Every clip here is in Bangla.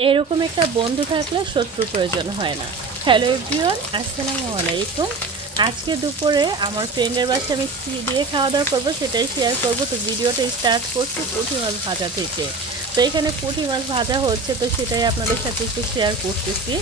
এরকম একটা বন্ধু থাকলে শত্রুর প্রয়োজন হয় না। হ্যালো এভরিওয়ান, আসসালামু আলাইকুম। আজকে দুপুরে আমার ফ্রেন্ডের বাসায় আমি কী দিয়ে খাওয়া দাওয়া করবো সেটাই শেয়ার করবো। তো ভিডিওটা স্টার্ট করছি পুঁটি মাছ ভাজা থেকে। তো এখানে পুঁটি মাছ ভাজা হচ্ছে, তো সেটাই আপনাদের সাথে একটু শেয়ার করতেছি।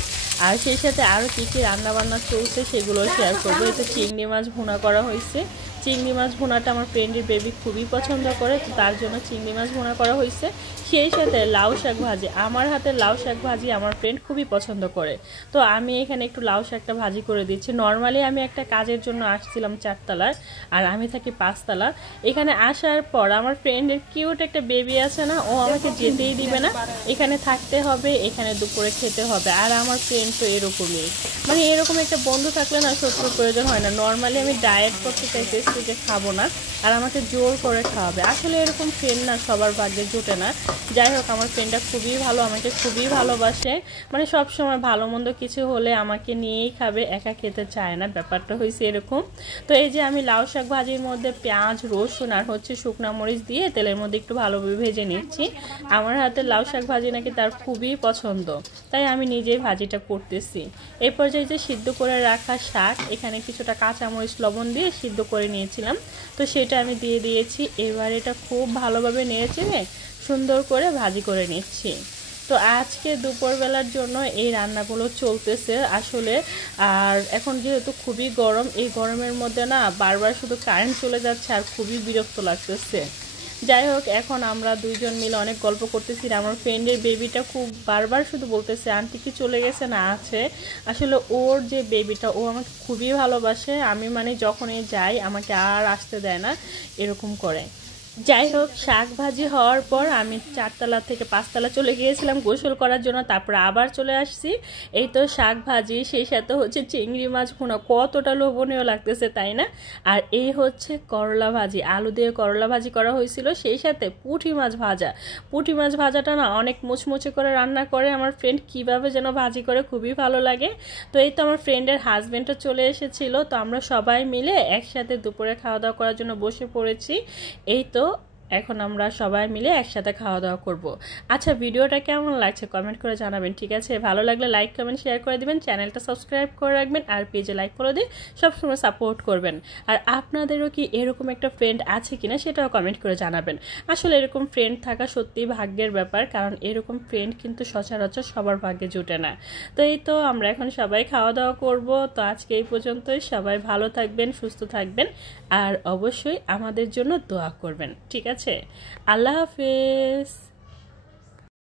আর সেই সাথে আরও কী কী রান্নাবান্না চলছে সেগুলোও শেয়ার করবো। এতে চিংড়ি মাছ ভুনা করা হয়েছে। চিংড়ি মাছ ভুনাটা আমার ফ্রেন্ডের বেবি খুবই পছন্দ করে, তো তার জন্য চিংড়ি মাছ ভুনা করা হয়েছে। সেই সাথে লাউ শাক ভাজি, আমার হাতে লাউ শাক ভাজি আমার ফ্রেন্ড খুবই পছন্দ করে, তো আমি এখানে একটু লাউ শাকটা ভাজি করে দিচ্ছি। নর্মালি আমি একটা কাজের জন্য আসছিলাম 4তলার, আর আমি থাকি 5তলা। এখানে আসার পর আমার ফ্রেন্ডের কিউট একটা বেবি আছে না, ও আমাকে যেতেই দিবে না, এখানে থাকতে হবে, এখানে দুপুরে খেতে হবে। আর আমার ফ্রেন্ড তো এরকমই, মানে এরকম একটা বন্ধু থাকলে না শত্রুর প্রয়োজন হয় না। নর্মালি আমি ডায়েট করতে চাইতেছি যে খাবো না, আর আমাকে জোর করে খাওয়াবে। আসলে এরকম ফ্রেন্ড না সবার ভাগ্যে জোটে না। যাই হোক, আমার ফ্রেন্ডটা খুবই ভালো, আমাকে খুবই ভালোবাসে, মানে সব সময় ভালো মন্দ কিছু হলে আমাকে নিয়েই খাবে, একা খেতে চায় না, ব্যাপারটা হয়েছে এরকম। তো এই যে আমি লাউ শাক ভাজির মধ্যে পেঁয়াজ, রসুন আর শুকনা মরিচ দিয়ে তেলের মধ্যে একটু ভালোভাবে ভেজে নিচ্ছি। আমার হাতে লাউ শাক ভাজি নাকি তার খুবই পছন্দ, তাই আমি নিজেই ভাজিটা করতেছি। এই পর্যায়ে যে সিদ্ধ করে রাখা শাক, এখানে কিছুটা কাঁচামরিচ লবণ দিয়ে সিদ্ধ করে নিয়েছিলাম, তো সেটা আমি দিয়ে দিয়েছি। এবার এটা খুব ভালোভাবে নেড়েচেড়ে সুন্দর করে ভাজি করে নিচ্ছি। তো আজকে দুপুরবেলার জন্য এই রান্নাগুলো চলতেছে আসলে। আর এখন যেহেতু খুবই গরম, এই গরমের মধ্যে না বারবার শুধু কারেন্ট চলে যাচ্ছে আর খুবই বিরক্ত লাগতেছে। যাই হোক, এখন আমরা দুইজন মিলে অনেক গল্প করতেছি। আমার ফ্রেন্ডের বেবিটা খুব বারবার শুধু বলতেছে আন্টি কি চলে গেছে না আছে। আসলে ওর যে বেবিটা, ও আমাকে খুবই ভালোবাসে, আমি মানে যখনই যাই আমাকে আর আসতে দেয় না, এরকম করে। যাই হোক, শাক ভাজি হওয়ার পর আমি 4তলা থেকে 5তলা চলে গিয়েছিলাম গোসল করার জন্য, তারপর আবার চলে আসছি। এই তো শাক ভাজি, সেই সাথে হচ্ছে চিংড়ি মাছ ভুনা, কতটা লোভনীয় লাগতেছে তাই না। আর এই হচ্ছে করলা ভাজি, আলু দিয়ে করলা ভাজি করা হয়েছিল, সেই সাথে পুঁটি মাছ ভাজা। পুঁটি মাছ ভাজাটা না অনেক মুচমুচে করে রান্না করে আমার ফ্রেন্ড, কিভাবে যেন ভাজি করে, খুবই ভালো লাগে। তো এই তো আমার ফ্রেন্ডের হাজব্যান্ডটা চলে এসেছিল, তো আমরা সবাই মিলে একসাথে দুপুরে খাওয়া দাওয়া করার জন্য বসে পড়েছি। এই তো এখন আমরা সবাই মিলে একসাথে খাওয়া দাওয়া করব। আচ্ছা, ভিডিওটা কেমন লাগছে কমেন্ট করে জানাবেন, ঠিক আছে? ভালো লাগলে লাইক কমেন্ট শেয়ার করে দিবেন, চ্যানেলটা সাবস্ক্রাইব করে রাখবেন, আর পেজে লাইক ফলো দিয়ে সবসময় সাপোর্ট করবেন। আর আপনাদেরও কি এরকম একটা ফ্রেন্ড আছে কিনা সেটাও কমেন্ট করে জানাবেন। আসলে এরকম ফ্রেন্ড থাকা সত্যিই ভাগ্যের ব্যাপার, কারণ এরকম ফ্রেন্ড কিন্তু সচরাচর সবার ভাগ্যে জুটে না। তো এই তো আমরা এখন সবাই খাওয়া দাওয়া করব। তো আজকে এই পর্যন্তই, সবাই ভালো থাকবেন, সুস্থ থাকবেন, আর অবশ্যই আমাদের জন্য দোয়া করবেন, ঠিক আছে? আল্লাহ হাফেজ।